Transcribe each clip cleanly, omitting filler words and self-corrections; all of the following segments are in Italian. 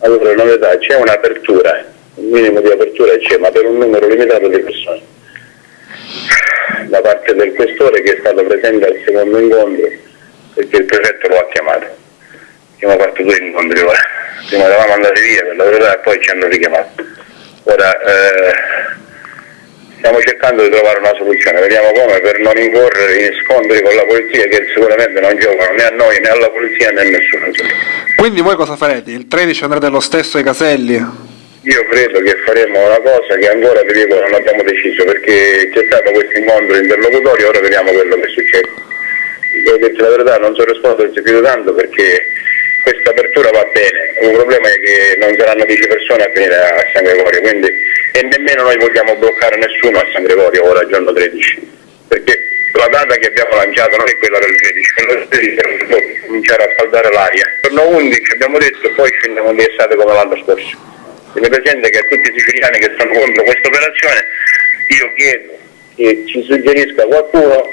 Allora, novità, c'è un'apertura, un minimo di apertura c'è, ma per un numero limitato di persone. Da parte del questore che è stato presente al secondo incontro, perché il prefetto lo ha chiamato. Abbiamo fatto 2 incontri ora. Prima eravamo andati via per la verità e poi ci hanno richiamato. Ora stiamo cercando di trovare una soluzione, vediamo come, per non incorrere in scontri con la polizia che sicuramente non giocano né a noi né alla polizia né a nessuno. Quindi voi cosa farete? Il 13 andrete lo stesso ai caselli? Io credo che faremo una cosa che ancora, vi dico, non abbiamo deciso, perché c'è stato questo incontro interlocutorio, ora vediamo quello che succede. Devo dirti la verità, non so rispondere più tanto perché questa apertura va bene, il problema è che non saranno 10 persone a venire a San Gregorio, quindi, e nemmeno noi vogliamo bloccare nessuno a San Gregorio ora, giorno 13, perché la data che abbiamo lanciato non è quella del 13, quella del 13 per cominciare a scaldare l'aria. Giorno 11 abbiamo detto e poi scendiamo di estate come l'anno scorso. Tieni presente che a tutti i siciliani che sono contro questa operazione io chiedo che ci suggerisca qualcuno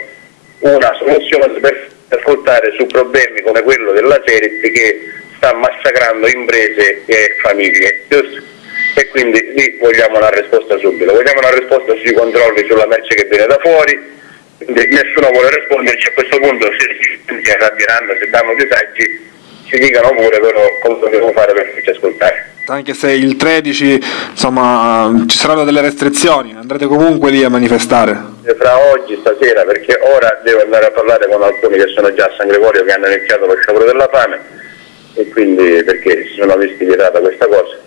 una soluzione per ascoltare su problemi come quello della Serit che sta massacrando imprese e famiglie, giusto? E quindi lì vogliamo una risposta subito, vogliamo una risposta sui controlli sulla merce che viene da fuori, quindi nessuno vuole risponderci. A questo punto se si arrabbieranno, se danno disagi ci dicano pure però cosa dobbiamo fare per farci ascoltare. Anche se il 13 insomma ci saranno delle restrizioni, andrete comunque lì a manifestare? Fra oggi, stasera, perché ora devo andare a parlare con alcuni che sono già a San Gregorio, che hanno iniziato lo sciopero della fame, e quindi perché si sono visti vietata questa cosa.